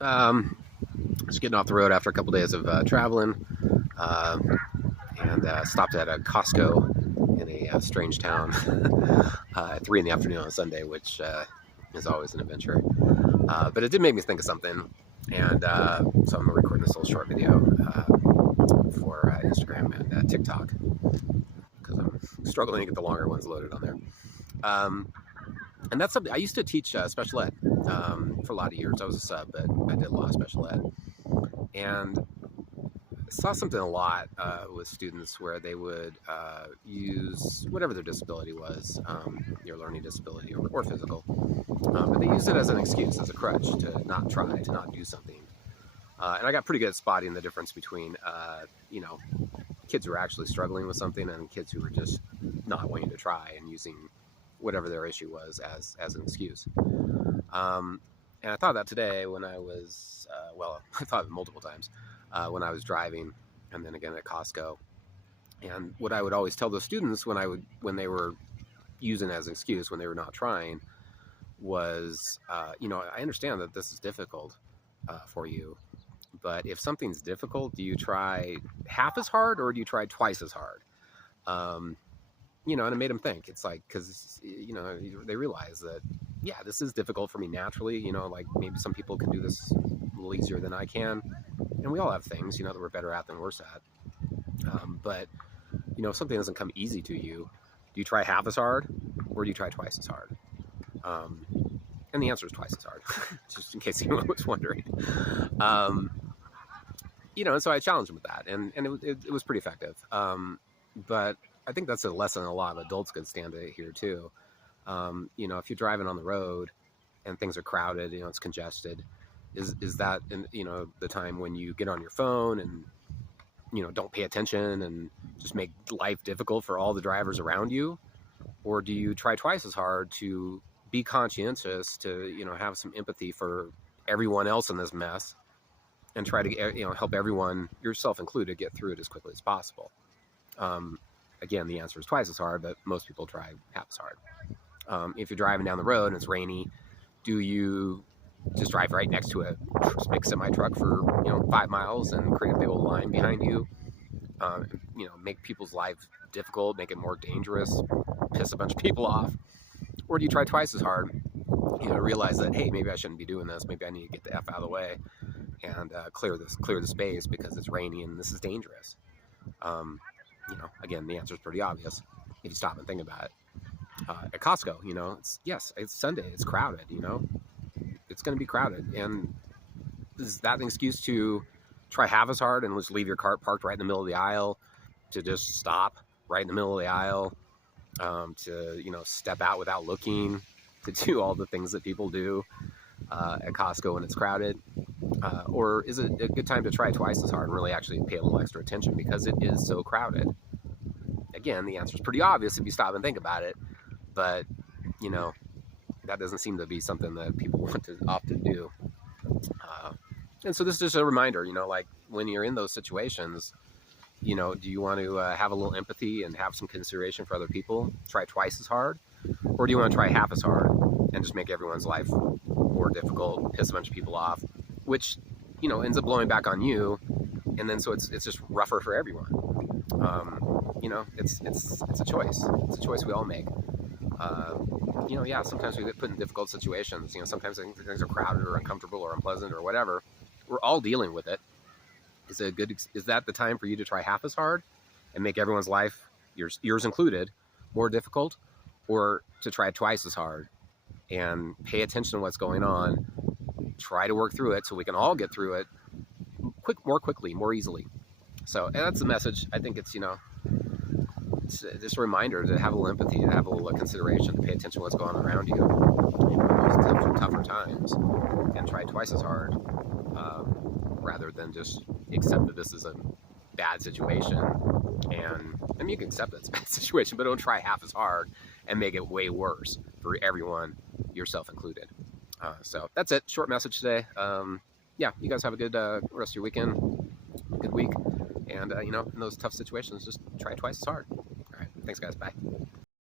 Um, just getting off the road after a couple days of traveling, uh, and stopped at a Costco in a strange town at 3 in the afternoon on Sunday, which is always an adventure. But it did make me think of something, and so I'm recording this little short video for Instagram and TikTok because I'm struggling to get the longer ones loaded on there. Um, and that's something I used to teach special ed for a lot of years. I was a sub, but I did a lot of special ed, and saw something a lot with students where they would use whatever their disability was, your learning disability or physical, but they use it as an excuse, as a crutch to not try, to not do something. And I got pretty good at spotting the difference between, kids who are actually struggling with something and kids who were just not wanting to try and using whatever their issue was as an excuse. And I thought of that today when I was, I thought of it multiple times when I was driving, and then again at Costco. And what I would always tell the students when they were using it as an excuse, when they were not trying, was, I understand that this is difficult for you, but if something's difficult, do you try half as hard or do you try twice as hard? Um, and it made them think. It's like, because they realize that, yeah, this is difficult for me naturally. Like maybe some people can do this a little easier than I can, and we all have things that we're better at than worse at. But if something doesn't come easy to you, do you try half as hard or do you try twice as hard? Um, and the answer is twice as hard, just in case anyone was wondering. Um, and so I challenged him with that, and it was pretty effective. But I think that's a lesson a lot of adults could stand to hear too. If you're driving on the road and things are crowded, it's congested, is that the time when you get on your phone and don't pay attention and just make life difficult for all the drivers around you? Or do you try twice as hard to be conscientious, to have some empathy for everyone else in this mess, and try to help everyone, yourself included, get through it as quickly as possible? um, Again, the answer is twice as hard, but most people try half as hard. If you're driving down the road and it's rainy, do you just drive right next to a big semi truck for 5 miles and create a big old line behind you? Make people's lives difficult, make it more dangerous, piss a bunch of people off? Or do you try twice as hard, realize that, hey, maybe I shouldn't be doing this, maybe I need to get the F out of the way and clear the space because it's rainy and this is dangerous? Again, the answer is pretty obvious if you stop and think about it. At Costco, it's Sunday, it's crowded, it's going to be crowded, and is that an excuse to try half as hard and just leave your cart parked right in the middle of the aisle, to just stop right in the middle of the aisle, to step out without looking, to do all the things that people do at Costco when it's crowded? Or is it a good time to try twice as hard and really actually pay a little extra attention because it is so crowded? Again, the answer is pretty obvious if you stop and think about it, but that doesn't seem to be something that people want to often do. And so this is just a reminder, like when you're in those situations, do you want to have a little empathy and have some consideration for other people? Try twice as hard? Or do you want to try half as hard and just make everyone's life more difficult, piss a bunch of people off, which, ends up blowing back on you. And then so it's just rougher for everyone. It's a choice. It's a choice we all make. Sometimes we get put in difficult situations. Sometimes things are crowded or uncomfortable or unpleasant or whatever. We're all dealing with it. Is that the time for you to try half as hard and make everyone's life, yours included, more difficult, or to try twice as hard and pay attention to what's going on, try to work through it so we can all get through it more quickly, more easily? So, and that's the message. I think it's it's just a reminder to have a little empathy, to have a little consideration, to pay attention to what's going on around you in those tougher times, and try twice as hard, rather than just accept that this is a bad situation. And I mean, you can accept that it's a bad situation, but don't try half as hard and make it way worse for everyone, yourself included. So that's it. Short message today. You guys have a good rest of your weekend, good week. And, in those tough situations, just try twice as hard. All right. Thanks, guys. Bye.